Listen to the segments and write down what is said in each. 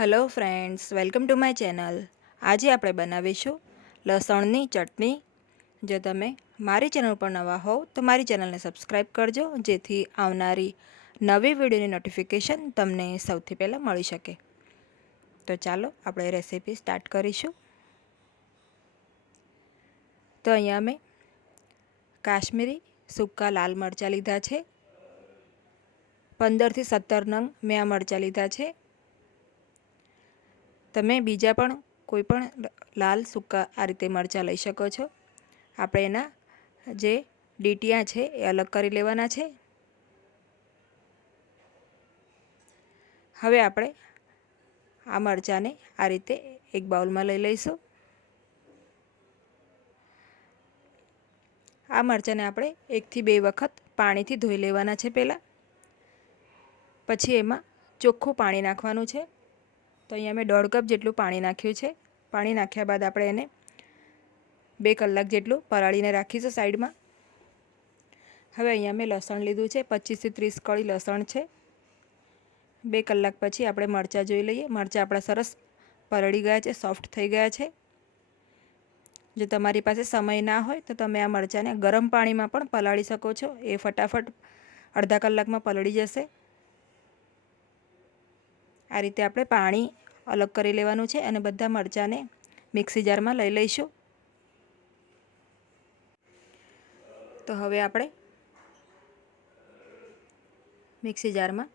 Hello friends welcome to my channel આજે આપણે બનાવીશું લસણની ચટણી. જો તમે મારી ચેનલ પર નવા હોવ, તો મારી ચેનલને સબસ્ક્રાઈબ કરજો, જેથી આવનારી નવી વિડીયોની નોટિફિકેશન તમને સૌથી પહેલાં મળી શકે. તો ચાલો આપણે રેસીપી સ્ટાર્ટ કરીશું. તો અહીંયા મેં કાશ્મીરી સૂકા લાલ મરચાં લીધા છે. પંદરથી સત્તર નંગ મેં આ મરચાં લીધા છે. તમે બીજા પણ કોઈ પણ લાલ સૂકા આ રીતે મરચાં લઈ શકો છો. આપણે એના જે ડીટીયા છે એ અલગ કરી લેવાના છે. હવે આપણે આ મરચાંને આ રીતે એક બાઉલમાં લઈ લઈશું. આ મરચાંને આપણે એકથી બે વખત પાણીથી ધોઈ લેવાના છે પહેલાં. પછી એમાં ચોખ્ખું પાણી નાખવાનું છે. તો અહીંયા મેં દોઢ કપ જેટલું પાણી નાખ્યું છે. પાણી નાખ્યા બાદ આપણે એને બે કલાક જેટલું પલાળીને રાખીશું સાઈડમાં. હવે અહીંયા મેં લસણ લીધું છે. પચીસથી ત્રીસ કળી લસણ છે. બે કલાક પછી આપણે મરચાં જોઈ લઈએ. મરચાં આપણા સરસ પલળી ગયા છે, સોફ્ટ થઈ ગયા છે. જો તમારી પાસે સમય ના હોય તો તમે આ મરચાંને ગરમ પાણીમાં પણ પલાળી શકો છો. એ ફટાફટ અડધા કલાકમાં પલળી જશે. આ રીતે આપણે પાણી અલગ કરી લેવાનું છે અને બધા મરચાંને મિક્સી જારમાં લઈ લઈશું. તો હવે આપણે મિક્સી જારમાં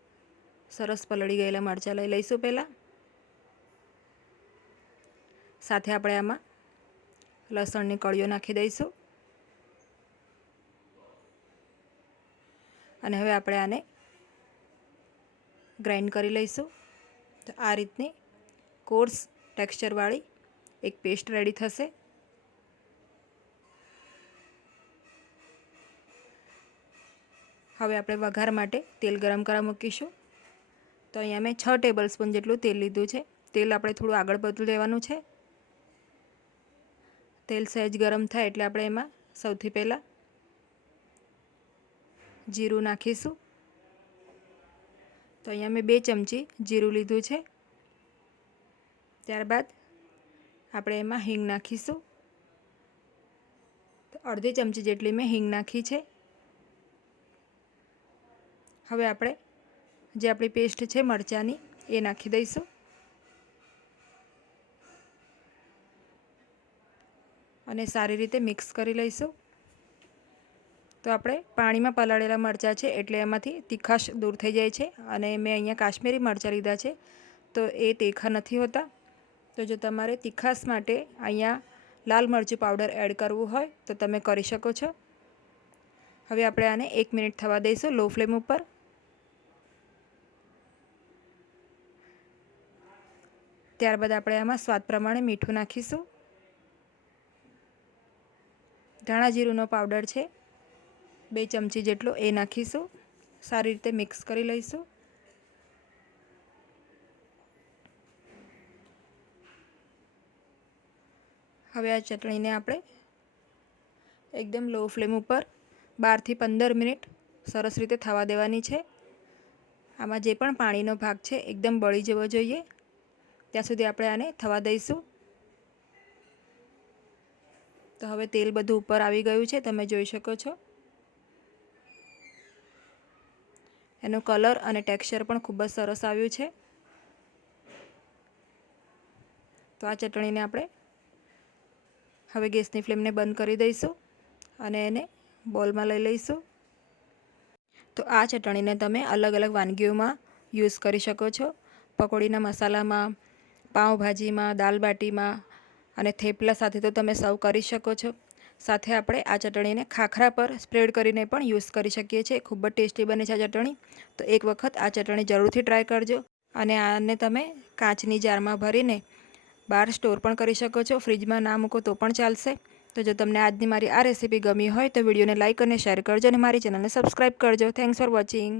સરસ પલળી ગયેલા મરચાં લઈ લઈશું પહેલાં. સાથે આપણે આમાં લસણની કળીઓ નાખી દઈશું. અને હવે આપણે આને ગ્રાઇન્ડ કરી લઈશું. તો આ રીતની કોર્સ ટેક્સચરવાળી એક પેસ્ટ રેડી થશે. હવે આપણે વઘાર માટે તેલ ગરમ કરવા મૂકીશું. તો અહીંયા મેં છ ટેબલ સ્પૂન જેટલું તેલ લીધું છે. તેલ આપણે થોડું આગળ પડતું લેવાનું છે. તેલ સહેજ ગરમ થાય એટલે આપણે એમાં સૌથી પહેલાં જીરું નાખીશું. તો અહીંયા મેં બે ચમચી જીરું લીધું છે. ત્યારબાદ આપણે એમાં હિંગ નાખીશું. તો અડધી ચમચી જેટલી મેં હિંગ નાખી છે. હવે આપણે જે આપણી પેસ્ટ છે મરચાંની, એ નાખી દઈશું. અને સારી રીતે મિક્સ કરી લઈશું. તો આપણે પાણીમાં પલાળેલા મરચાં છે એટલે એમાંથી તીખાશ દૂર થઈ જાય છે. અને મેં અહીંયા કાશ્મીરી મરચાં લીધા છે. તો એ તીખા નથી હોતા. તો જો તમારે તીખાસ માટે અહીંયા લાલ મરચું પાવડર એડ કરવું હોય, તો તમે કરી શકો છો. હવે આપણે આને એક મિનિટ થવા દઈશું લો ફ્લેમ ઉપર. ત્યારબાદ આપણે આમાં સ્વાદ પ્રમાણે મીઠું નાખીશું. ધાણા જીરુંનો પાવડર છે. બે ચમચી જેટલો એ નાખીશું. સારી રીતે મિક્સ કરી લઈશું. હવે આ ચટણીને આપણે એકદમ લો ફ્લેમ ઉપર બારથી પંદર મિનિટ સરસ રીતે થવા દેવાની છે. આમાં જે પણ પાણીનો ભાગ છે એકદમ બળી જવો જોઈએ. ત્યાં સુધી આપણે આને થવા દઈશું. તો હવે તેલ બધું ઉપર આવી ગયું છે, તમે જોઈ શકો છો. એનો કલર અને ટેક્સચર પણ ખૂબ જ સરસ આવ્યું છે. તો આ ચટણીને આપણે હવે ગેસની ફ્લેમને બંધ કરી દઈશું અને એને બોલમાં લઈ લઈશું. તો આ ચટણીને તમે અલગ અલગ વાનગીઓમાં યુઝ કરી શકો છો. પકોડીના મસાલામાં, પાઉંભાજીમાં, દાલબાટીમાં અને થેપલા સાથે તો તમે સર્વ કરી શકો છો. સાથે આપણે આ ચટણીને ખાખરા પર સ્પ્રેડ કરીને પણ યુઝ કરી શકીએ છીએ. ખૂબ જ ટેસ્ટી બને છે આ ચટણી. તો એક વખત આ ચટણી જરૂરથી ટ્રાય કરજો અને આને તમે કાચની જારમાં ભરીને બહાર સ્ટોર પણ કરી શકો છો. ફ્રીજમાં ના મૂકો તો પણ ચાલશે. તો જો તમને આજની મારી આ રેસીપી ગમી હોય તો વિડીયોને લાઇક અને શેર કરજો અને મારી ચેનલને સબસ્ક્રાઈબ કરજો. Thanks for watching